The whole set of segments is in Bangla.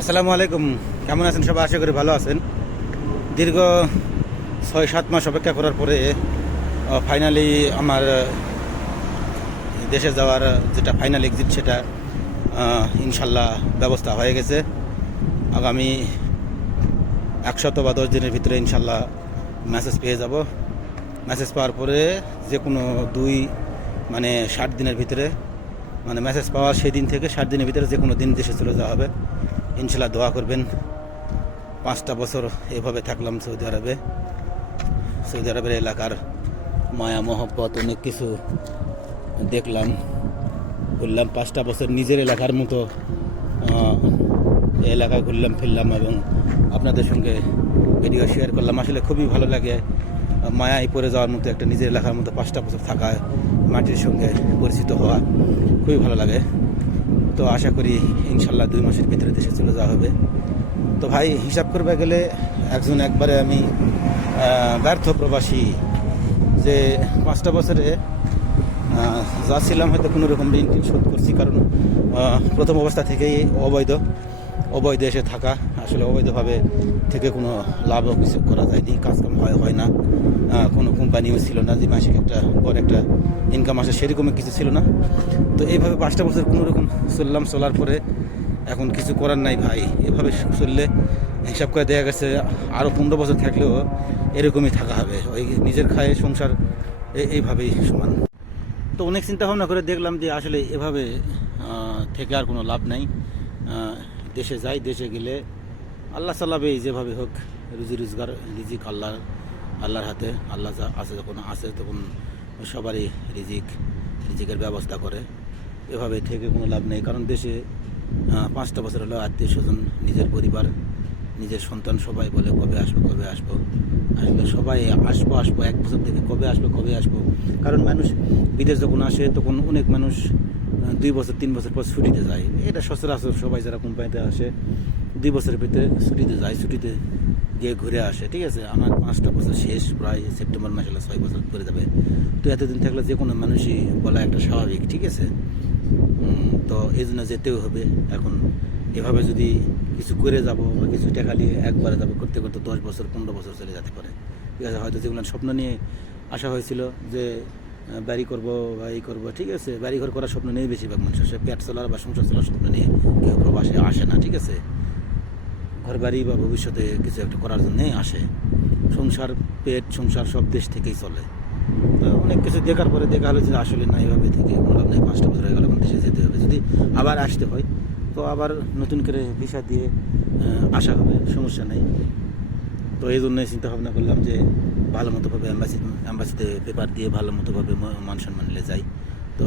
আসসালামু আলাইকুম। কেমন আছেন সবাই? আশা করি ভালো আছেন। দীর্ঘ 6-7 মাস অপেক্ষা করার পরে ফাইনালি আমার দেশে যাওয়ার যেটা ফাইনাল এক্সিট সেটা ইনশাল্লাহ ব্যবস্থা হয়ে গেছে। আগামী 1 সপ্তাহ বা 10 দিনের ভিতরে ইনশাল্লাহ মেসেজ পেয়ে যাব। মেসেজ পাওয়ার পরে যে কোনো 60 দিনের ভিতরে, মেসেজ পাওয়ার সেই দিন থেকে 60 দিনের ভিতরে যে কোনো দিন দেশে চলে যাওয়া হবে। ইনশাল্লাহ দোয়া করবেন। 5টা বছর এভাবে থাকলাম সৌদি আরবে। সৌদি আরবের এলাকার মায়া মহব্বত অনেক কিছু দেখলাম, ঘুরলাম। 5টা বছর নিজের এলাকার মতো এলাকায় ঘুরলাম ফিরলাম এবং আপনাদের সঙ্গে ভিডিও শেয়ার করলাম। আসলে খুবই ভালো লাগে, মায়ায় পড়ে যাওয়ার মতো একটা নিজের এলাকার মতো 5টা বছর থাকা, মাটির সঙ্গে পরিচিত হওয়া খুবই ভালো লাগে। তো আশা করি ইনশাল্লাহ 2 মাসের ভিতরে দেশে চলে যাওয়া হবে। তো ভাই, হিসাব করবে গেলে একবারে আমি ব্যর্থ প্রবাসী, যে 5টা বছরে যা ছিলাম হয়তো কোনো রকম ঋণ শোধ করছি, কারণ প্রথম অবস্থা থেকেই অবৈধ এসে থাকা। আসলে অবৈধভাবে থেকে কোনো লাভও কিছু করা যায়নি, কাজকাম হয় না। কোনো কোম্পানিও ছিল না যে মাসিক একটা ইনকাম আসে, সেরকম কিছু ছিল না। তো এইভাবে 5টা বছর কোনো রকম চলার পরে এখন কিছু করার নাই ভাই। এভাবে চললে হিসাব করে দেখা গেছে আরও 15 বছর থাকলেও এরকমই থাকা হবে, ওই নিজের খায়ে সংসার এইভাবেই সমান। তো অনেক চিন্তা ভাবনা করে দেখলাম যে আসলে এভাবে থেকে আর কোনো লাভ নাই। দেশে যাই, দেশে গেলে আল্লাহ চালাবে, যেভাবে হোক রুজি রোজগার, রিজিক আল্লাহর হাতে। আল্লাহ যা আছে, যখন আছে তখন সবারই রিজিকের ব্যবস্থা করে। এভাবে থেকে কোনো লাভ নেই, কারণ দেশে 5টা বছর হলো আত্মীয় স্বজন, নিজের পরিবার, নিজের সন্তান সবাই বলে কবে আসবো। আসলে সবাই আসবো 1 বছর থেকে কবে আসবো। কারণ মানুষ বিদেশ যখন আসে তখন অনেক মানুষ 2 বছর 3 বছর পর ছুটিতে যায়। এটা সচরাচর সবাই যারা কোম্পানিতে আসে 2 বছরের ভিতরে ছুটিতে যায়, ছুটিতে গিয়ে ঘুরে আসে। ঠিক আছে, আমার 5টা বছর শেষ, প্রায় সেপ্টেম্বর মাসে 6 বছর করে যাবে। তো এতদিন থাকলে যে কোনো মানুষই বলা একটা স্বাভাবিক। ঠিক আছে, তো এই জন্য যেতেও হবে। এখন এভাবে যদি কিছু করে যাব বা কিছু টাকা নিয়ে একবারে যাবো, করতে করতে 10 বছর 15 বছর চলে যেতে পারে। ঠিক আছে, হয়তো যেগুলো স্বপ্ন নিয়ে আসা হয়েছিল যে বাড়ি করবো বা এই করবো, ঠিক আছে, বাড়িঘর করার স্বপ্ন নিয়ে বেশিরভাগ মানুষ আসে। পেট চলার বা সংসার চলার স্বপ্ন নিয়ে কেউ প্রবাসে আসে না। ঠিক আছে, ঘর বাড়ি বা ভবিষ্যতে কিছু একটা করার জন্যই আসে। সংসার সব দেশ থেকেই চলে। তো অনেক কিছু দেখার পরে দেখা হলো যে আসলে না, এইভাবে থেকে কোনো লাভ নেই। 5টা বছর হয়ে গেল, এখন দেশে যেতে হবে। যদি আবার আসতে হয় তো আবার নতুন করে ভিসা দিয়ে আসা হবে, সমস্যা নেই। তো এই জন্যই চিন্তা ভাবনা করলাম যে ভালো মতোভাবে অ্যাম্বাসিতে পেপার দিয়ে ভালো মতোভাবে মান সম্মান নিলে যাই। তো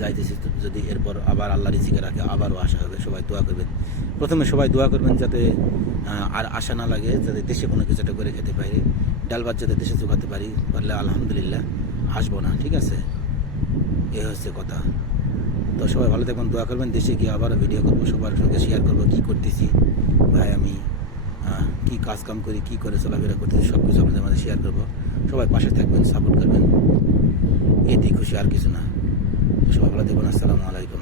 যাইতেছি, যদি এরপর আবার আল্লাহ রিজিকে রাখে আবারও আসা হবে। সবাই দোয়া করবেন, প্রথমে সবাই দোয়া করবেন যাতে আর আশা না লাগে, যাতে দেশে কোনো কিছু একটা করে খেতে পারি, ডাল ভাত যাতে দেশে জোগাতে পারলে আলহামদুলিল্লাহ, আসবো না। ঠিক আছে, এ হচ্ছে কথা। তো সবাই ভালো থাকবেন, দোয়া করবেন। দেশে গিয়ে আবার ভিডিও করবো, সবার সঙ্গে শেয়ার করবো কী করতেছি ভাই, আমি কী কাজকাম করি, কী করে চলাফেরা করতেছি, সব কিছু আপনাদের মাঝে শেয়ার করবো। সবাই পাশে থাকবেন, সাপোর্ট করবেন, এতেই খুশি, আর কিছু না। সবাই ভালো থাকবেন। আসসালামু আলাইকুম।